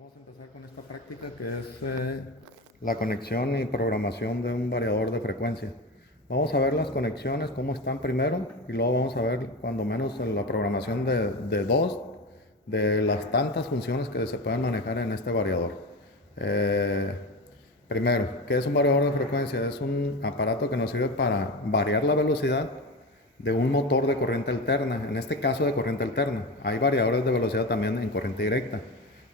Vamos a empezar con esta práctica que es la conexión y programación de un variador de frecuencia. Vamos a ver las conexiones, cómo están primero, y luego vamos a ver cuando menos la programación de dos de las tantas funciones que se pueden manejar en este variador. Eh, Primero, ¿qué es un variador de frecuencia? Es un aparato que nos sirve para variar la velocidad de un motor de corriente alterna, en este caso de corriente alterna. Hay variadores de velocidad también en corriente directa,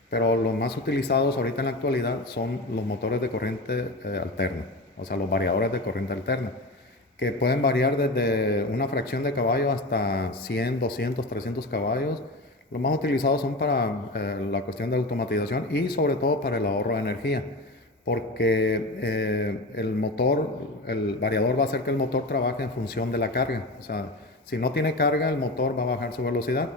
pero los más utilizados ahorita en la actualidad son los motores de corriente alterna, o sea, los variadores de corriente alterna, que pueden variar desde una fracción de caballo hasta 100, 200, 300 caballos. Los más utilizados son para la cuestión de automatización y sobre todo para el ahorro de energía, porque el variador va a hacer que el motor trabaje en función de la carga. O sea, si no tiene carga, el motor va a bajar su velocidad,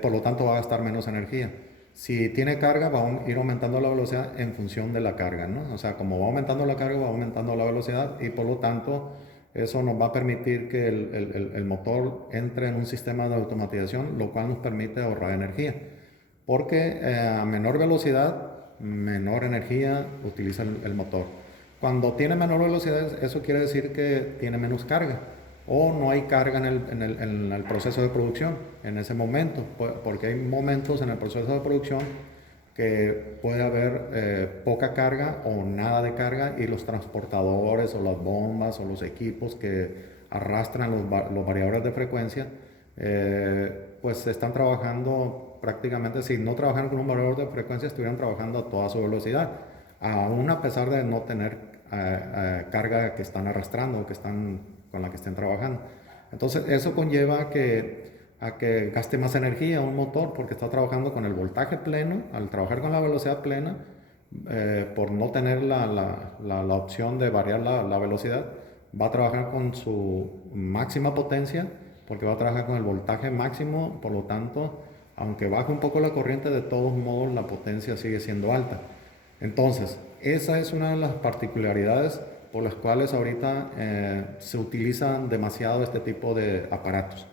por lo tanto va a gastar menos energía. Si tiene carga, va a ir aumentando la velocidad en función de la carga, ¿no? O sea, como va aumentando la carga, va aumentando la velocidad y por lo tanto eso nos va a permitir que el motor entre en un sistema de automatización, lo cual nos permite ahorrar energía. Porque a menor velocidad, menor energía utiliza el motor. Cuando tiene menor velocidad, eso quiere decir que tiene menos carga o no hay carga en el proceso de producción en ese momento, porque hay momentos en el proceso de producción que puede haber poca carga o nada de carga y los transportadores o las bombas o los equipos que arrastran los variadores de frecuencia pues están trabajando prácticamente, si no trabajan con un variador de frecuencia, estuvieran trabajando a toda su velocidad, aún a pesar de no tener carga que están arrastrando, que están, con la que estén trabajando. Entonces eso conlleva a que gaste más energía un motor porque está trabajando con el voltaje pleno. Al trabajar con la velocidad plena, por no tener la opción de variar la velocidad, va a trabajar con su máxima potencia porque va a trabajar con el voltaje máximo. Por lo tanto, aunque baje un poco la corriente, de todos modos la potencia sigue siendo alta. Entonces, esa es una de las particularidades por las cuales ahorita se utilizan demasiado este tipo de aparatos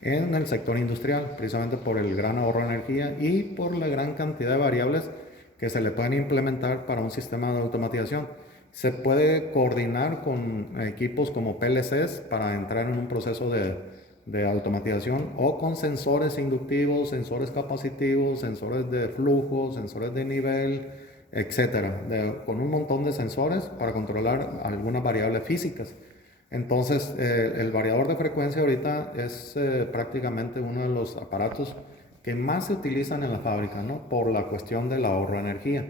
en el sector industrial, precisamente por el gran ahorro de energía y por la gran cantidad de variables que se le pueden implementar para un sistema de automatización. Se puede coordinar con equipos como PLCs para entrar en un proceso de automatización o con sensores inductivos, sensores capacitivos, sensores de flujo, sensores de nivel, etcétera, con un montón de sensores para controlar algunas variables físicas. Entonces, el variador de frecuencia ahorita es prácticamente uno de los aparatos que más se utilizan en la fábrica, ¿no? Por la cuestión del ahorro de energía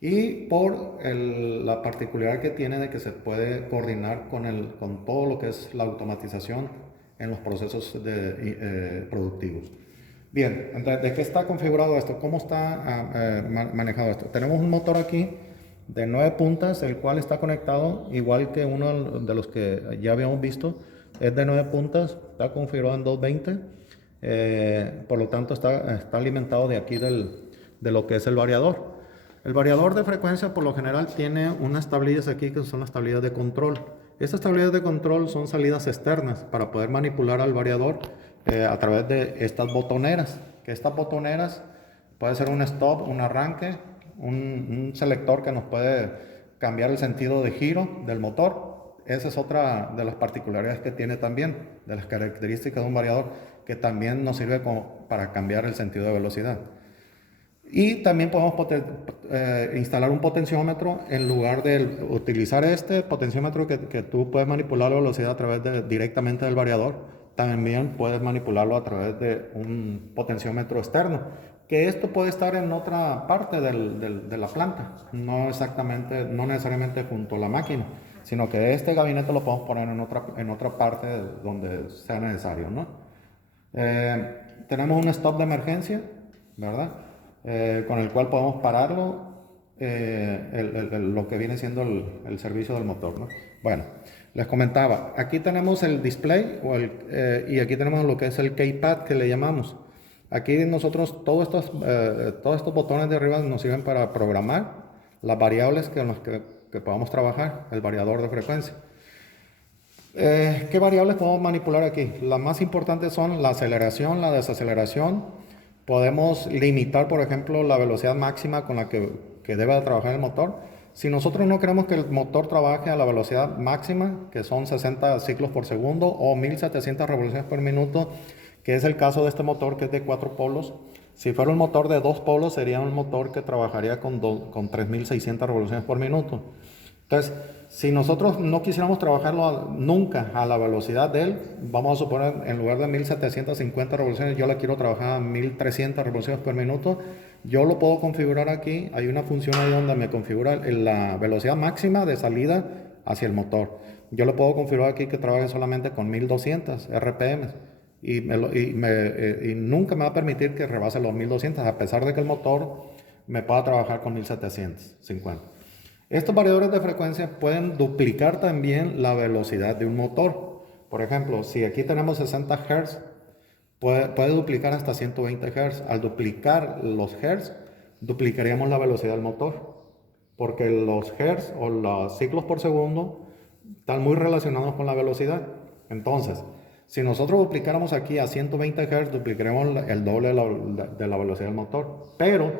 y por la particularidad que tiene de que se puede coordinar con todo lo que es la automatización en los procesos productivos. Bien, entonces, ¿de qué está configurado esto? ¿Cómo está manejado esto? Tenemos un motor aquí de 9 puntas, el cual está conectado igual que uno de los que ya habíamos visto. Es de 9 puntas, está configurado en 220, por lo tanto está alimentado de aquí de lo que es el variador. El variador de frecuencia por lo general tiene unas tablillas aquí que son las tablillas de control. Estas tablillas de control son salidas externas para poder manipular al variador a través de estas botoneras. Que estas botoneras puede ser un stop, un arranque, un selector que nos puede cambiar el sentido de giro del motor. Esa es otra de las particularidades que tiene también, de las características de un variador, que también nos sirve para cambiar el sentido de velocidad. Y también podemos instalar un potenciómetro en lugar de utilizar este potenciómetro que tú puedes manipular la velocidad a través directamente del variador. También puedes manipularlo a través de un potenciómetro externo, que esto puede estar en otra parte de la planta, no necesariamente junto a la máquina, sino que este gabinete lo podemos poner en otra parte donde sea necesario, ¿no? Tenemos un stop de emergencia, ¿verdad? Con el cual podemos pararlo, lo que viene siendo el servicio del motor, ¿no? Bueno, les comentaba, aquí tenemos el display y aquí tenemos lo que es el keypad que le llamamos. Aquí nosotros todos estos botones de arriba nos sirven para programar las variables con las que podamos trabajar, el variador de frecuencia. ¿Qué variables podemos manipular aquí? Las más importantes son la aceleración, la desaceleración, Podemos limitar, por ejemplo, la velocidad máxima con la que debe de trabajar el motor. Si nosotros no queremos que el motor trabaje a la velocidad máxima, que son 60 ciclos por segundo o 1700 revoluciones por minuto, que es el caso de este motor que es de 4 polos. Si fuera un motor de 2 polos, sería un motor que trabajaría con 3600 revoluciones por minuto. Entonces, si nosotros no quisiéramos trabajarlo nunca a la velocidad de él, vamos a suponer en lugar de 1750 revoluciones, yo la quiero trabajar a 1300 revoluciones por minuto, yo lo puedo configurar aquí. Hay una función ahí donde me configura la velocidad máxima de salida hacia el motor. Yo lo puedo configurar aquí que trabaje solamente con 1200 RPM y nunca me va a permitir que rebase los 1200, a pesar de que el motor me pueda trabajar con 1750. Estos variadores de frecuencia pueden duplicar también la velocidad de un motor. Por ejemplo, si aquí tenemos 60 Hz, puede duplicar hasta 120 Hz. Al duplicar los Hz, duplicaríamos la velocidad del motor, porque los Hz o los ciclos por segundo están muy relacionados con la velocidad. Entonces, si nosotros duplicáramos aquí a 120 Hz, duplicaremos el doble de la velocidad del motor. Pero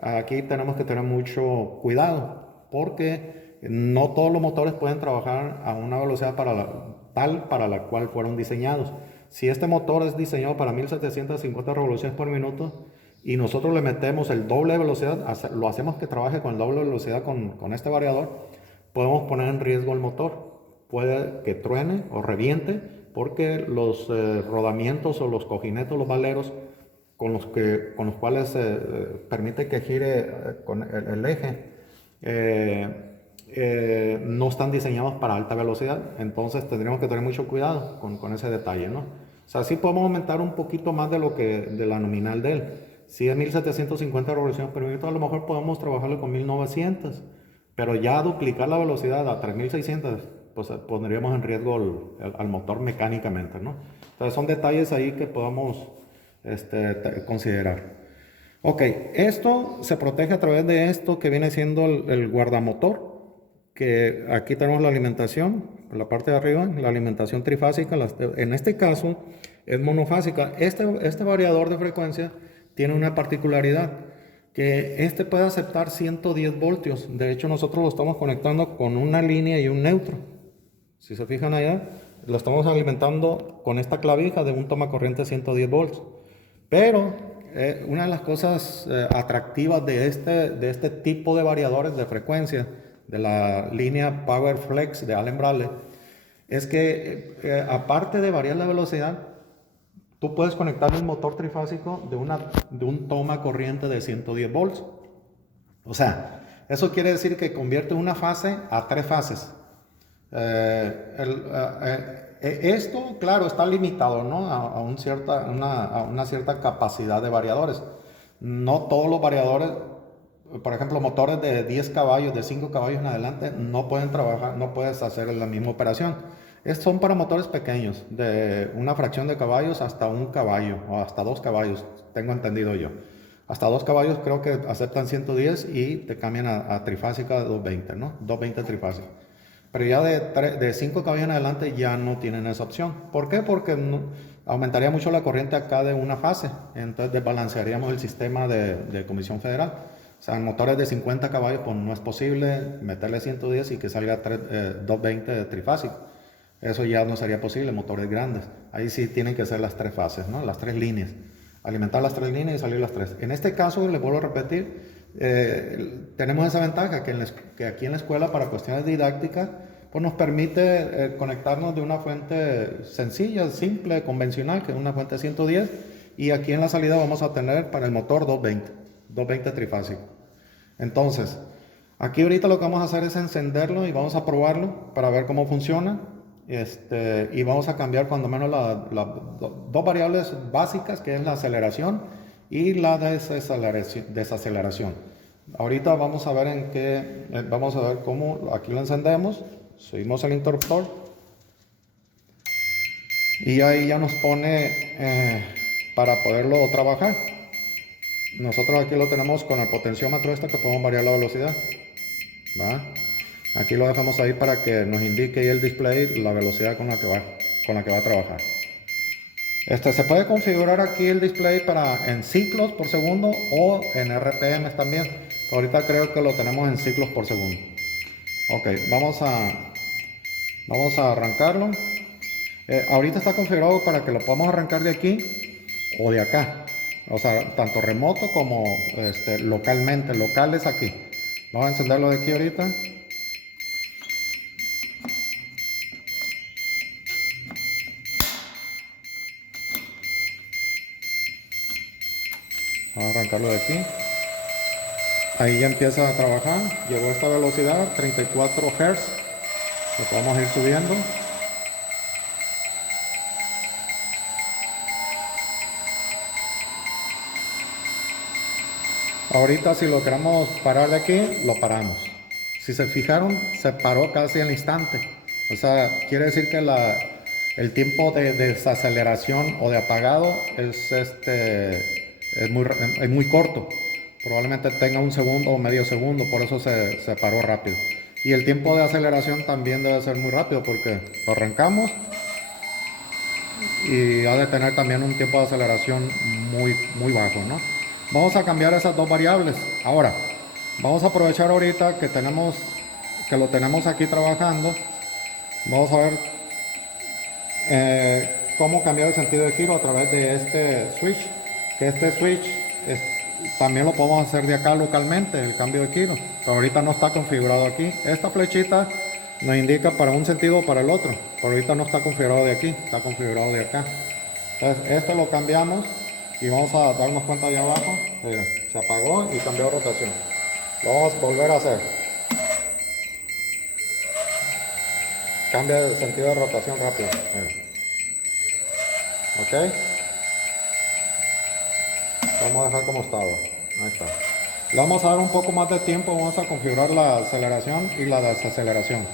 aquí tenemos que tener mucho cuidado, porque no todos los motores pueden trabajar a una velocidad tal para la cual fueron diseñados. Si este motor es diseñado para 1750 revoluciones por minuto y nosotros le metemos el doble de velocidad, lo hacemos que trabaje con el doble de velocidad con este variador, podemos poner en riesgo el motor. Puede que truene o reviente, porque los rodamientos o los cojinetos, los valeros con los cuales permite que gire con el eje, no están diseñados para alta velocidad. Entonces tendríamos que tener mucho cuidado con ese detalle, ¿no? O sea, sí podemos aumentar un poquito más de la nominal de él. Si es 1750 revoluciones por minuto, a lo mejor podemos trabajarlo con 1900, pero ya duplicar la velocidad a 3600, pues pondríamos en riesgo al motor mecánicamente, ¿no? Entonces son detalles ahí que podamos considerar. Ok, esto se protege a través de esto que viene siendo el guardamotor, que aquí tenemos la alimentación, en la parte de arriba, la alimentación trifásica, en este caso es monofásica. Este variador de frecuencia tiene una particularidad, que puede aceptar 110 voltios. De hecho, nosotros lo estamos conectando con una línea y un neutro. Si se fijan allá, lo estamos alimentando con esta clavija de un toma corriente 110 volts. Pero una de las cosas atractivas de este tipo de variadores de frecuencia, de la línea Power Flex de Allen Bradley, es que aparte de variar la velocidad, tú puedes conectar el motor trifásico de un toma corriente de 110 volts. O sea, eso quiere decir que convierte una fase a 3 fases. Esto, claro, está limitado, ¿no? a una cierta capacidad de variadores. No todos los variadores, por ejemplo, motores de 10 caballos, de 5 caballos en adelante, no pueden trabajar, no puedes hacer la misma operación. Son para motores pequeños, de una fracción de caballos hasta un caballo, o hasta 2 caballos, tengo entendido yo. Hasta 2 caballos creo que aceptan 110 y te cambian a trifásica 220, ¿no? 220 trifásica. Pero ya de 5 caballos en adelante ya no tienen esa opción. ¿Por qué? Porque aumentaría mucho la corriente acá de una fase. Entonces desbalancearíamos el sistema de Comisión Federal. O sea, en motores de 50 caballos pues no es posible meterle 110 y que salga 220 de trifásico. Eso ya no sería posible, motores grandes. Ahí sí tienen que ser las 3 fases, ¿no? Las 3 líneas. Alimentar las 3 líneas y salir las 3. En este caso, les vuelvo a repetir, tenemos esa ventaja que aquí en la escuela, para cuestiones didácticas, pues nos permite conectarnos de una fuente sencilla, simple, convencional, que es una fuente 110, y aquí en la salida vamos a tener para el motor 220 trifásico. Entonces, aquí ahorita lo que vamos a hacer es encenderlo y vamos a probarlo para ver cómo funciona. Y vamos a cambiar cuando menos dos variables básicas, que es la aceleración y la desaceleración. Ahorita vamos a ver vamos a ver cómo. Aquí lo encendemos, subimos el interruptor y ahí ya nos pone para poderlo trabajar. Nosotros aquí lo tenemos con el potenciómetro que podemos variar la velocidad, ¿va? Aquí lo dejamos ahí para que nos indique el display la velocidad con la que va a trabajar. Se puede configurar aquí el display para en ciclos por segundo o en RPM también. Pero ahorita creo que lo tenemos en ciclos por segundo. Ok, vamos a arrancarlo. Ahorita está configurado para que lo podamos arrancar de aquí o de acá. O sea, tanto remoto como localmente. Local es aquí. Vamos a encenderlo de aquí ahorita. Vamos a arrancarlo de aquí. Ahí ya empieza a trabajar. Llegó a esta velocidad, 34 Hz. Lo podemos ir subiendo. Ahorita si lo queremos parar de aquí, lo paramos. Si se fijaron, se paró casi al instante. O sea, quiere decir que el tiempo de desaceleración o de apagado es muy corto. Probablemente tenga un segundo o medio segundo, por eso se paró rápido. Y el tiempo de aceleración también debe ser muy rápido porque lo arrancamos y ha de tener también un tiempo de aceleración muy bajo, ¿no? Vamos a cambiar esas dos variables. Ahora, vamos a aprovechar ahorita que lo tenemos aquí trabajando. Vamos a ver cómo cambiar el sentido de giro a través de este switch. Que este switch también lo podemos hacer de acá localmente, el cambio de giro. Pero ahorita no está configurado aquí. Esta flechita nos indica para un sentido o para el otro. Pero ahorita no está configurado de aquí, está configurado de acá. Entonces este lo cambiamos y vamos a darnos cuenta allá abajo. Miren, se apagó y cambió de rotación. Lo vamos a volver a hacer. Cambia de sentido de rotación rápido. Miren. Ok. Vamos a dejar como estaba. Ahí está. Le vamos a dar un poco más de tiempo. Vamos a configurar la aceleración y la desaceleración.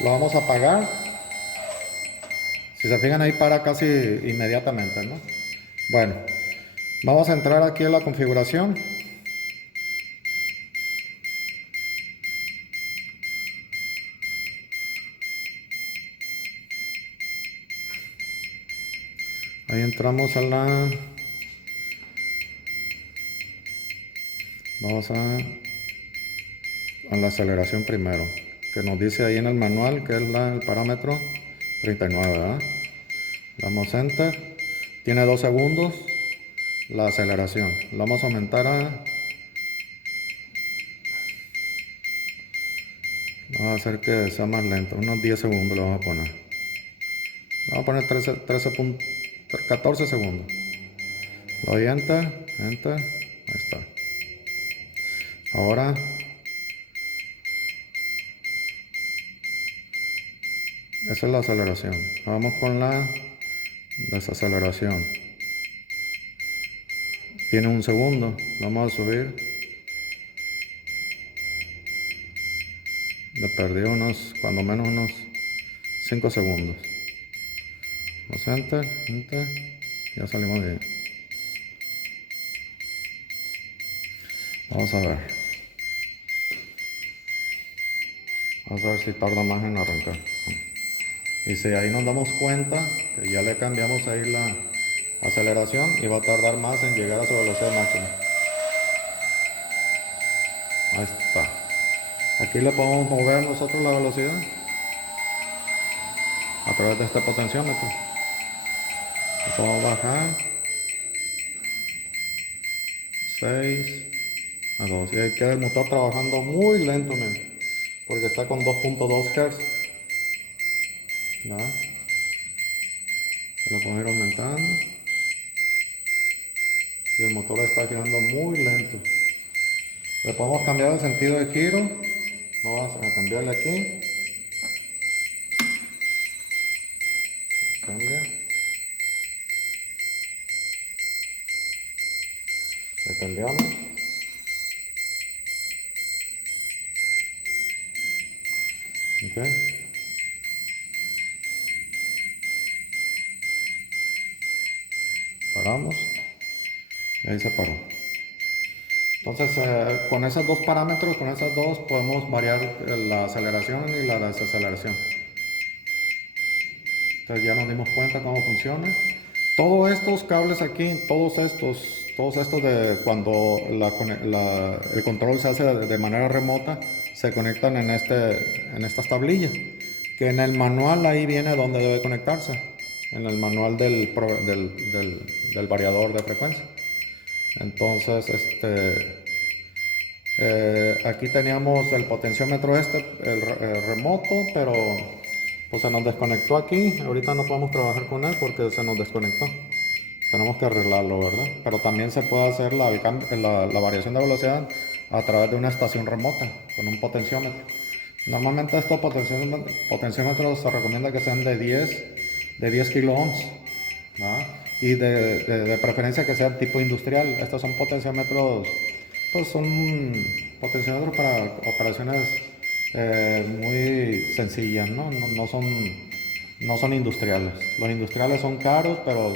Lo vamos a apagar. Si se fijan ahí para casi inmediatamente, ¿no? Bueno, vamos a entrar aquí en la configuración. Ahí entramos a vamos a la aceleración primero, que nos dice ahí en el manual que es el parámetro 39, ¿verdad? Damos enter. Tiene 2 segundos la aceleración. Lo vamos a aumentar vamos a hacer que sea más lento, unos 10 segundos le vamos a poner. Vamos a poner 14 segundos. Le doy enter, enter, ahí está. Ahora esa es la aceleración. Vamos con la desaceleración. Tiene 1 segundo. Vamos a subir. Le perdí cuando menos unos 5 segundos. Vamos a enter, enter. Ya salimos de ahí. Vamos a ver. Vamos a ver si tarda más en arrancar. Y si ahí nos damos cuenta que ya le cambiamos ahí la aceleración y va a tardar más en llegar a su velocidad máxima. Ahí está. Aquí le podemos mover nosotros la velocidad a través de este potenciómetro. Le podemos bajar 6 a 2. Y ahí queda el motor trabajando muy lento, porque está con 2.2 Hz. ¿Verdad? Lo podemos ir aumentando. Y el motor está girando muy lento. Le podemos cambiar el sentido de giro. Vamos a cambiarle aquí. Cambia. Le cambiamos. Ok. Paramos. Y ahí se paró. Entonces, con esos dos parámetros, con esas dos, podemos variar la aceleración y la desaceleración. Entonces ya nos dimos cuenta cómo funciona. Todos estos cables aquí, todos estos de cuando el control se hace de manera remota, se conectan en estas tablillas, que en el manual ahí viene donde debe conectarse, en el manual del variador de frecuencia. Entonces, aquí teníamos el potenciómetro el remoto, pero pues se nos desconectó aquí. Ahorita no podemos trabajar con él porque se nos desconectó. Tenemos que arreglarlo, ¿verdad? Pero también se puede hacer la variación de velocidad a través de una estación remota con un potenciómetro. Normalmente estos potenciómetros se recomienda que sean de 10 kilo ohms, ¿verdad? Y de preferencia que sean tipo industrial. Estos son potenciómetros, pues son potenciómetros para operaciones muy sencillas, ¿no? No son industriales. Los industriales son caros, pero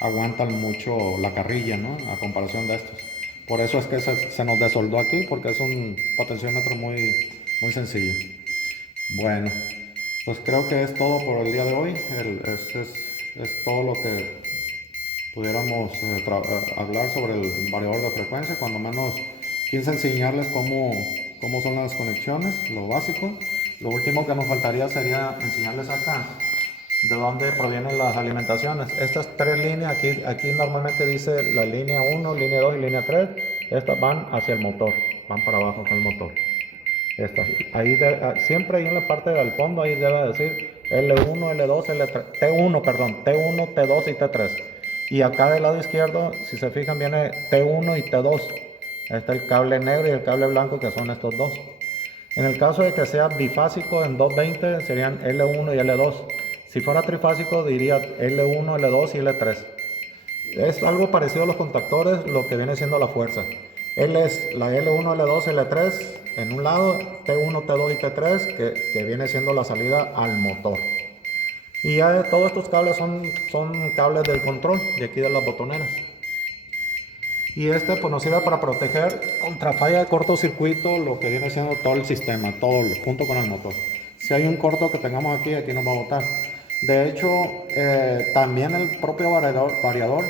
aguantan mucho la carrilla, ¿no? A comparación de estos. Por eso es que se nos desoldó aquí, porque es un potenciómetro muy sencillo. Bueno, pues creo que es todo por el día de hoy. Es todo lo que pudiéramos hablar sobre el variador de frecuencia. Cuando menos quise enseñarles cómo son las conexiones, lo básico. Lo último que nos faltaría sería enseñarles acá de dónde provienen las alimentaciones. Estas tres líneas, aquí normalmente dice la línea 1, línea 2 y línea 3. Estas van hacia el motor, van para abajo con el motor. Siempre ahí en la parte del fondo, ahí debe decir L1, L2, L3, T1, perdón, T1, T2 y T3. Y acá del lado izquierdo, si se fijan, viene T1 y T2. Está el cable negro y el cable blanco, que son estos dos. En el caso de que sea bifásico en 220 serían L1 y L2. Si fuera trifásico diría L1, L2 y L3. Es algo parecido a los contactores, lo que viene siendo la fuerza. L es la L1, L2, L3 en un lado, T1, T2 y T3 que viene siendo la salida al motor. Y ya todos estos cables son cables del control de aquí de las botoneras. Y pues nos sirve para proteger contra falla de cortocircuito lo que viene siendo todo el sistema, todo junto con el motor. Si hay un corto que tengamos aquí nos va a botar. De hecho, también el propio variador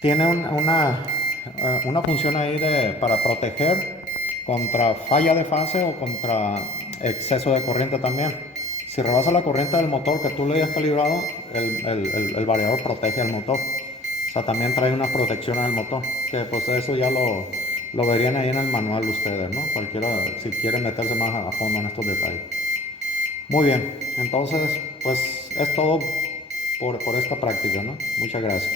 tiene una función ahí para proteger contra falla de fase o contra exceso de corriente también. Si rebasa la corriente del motor que tú le hayas calibrado, el variador protege el motor. O sea, también trae una protección al motor, que pues eso ya lo verían ahí en el manual ustedes, ¿no? Cualquiera, si quieren meterse más a fondo en estos detalles. Muy bien, entonces, pues es todo por esta práctica, ¿no? Muchas gracias.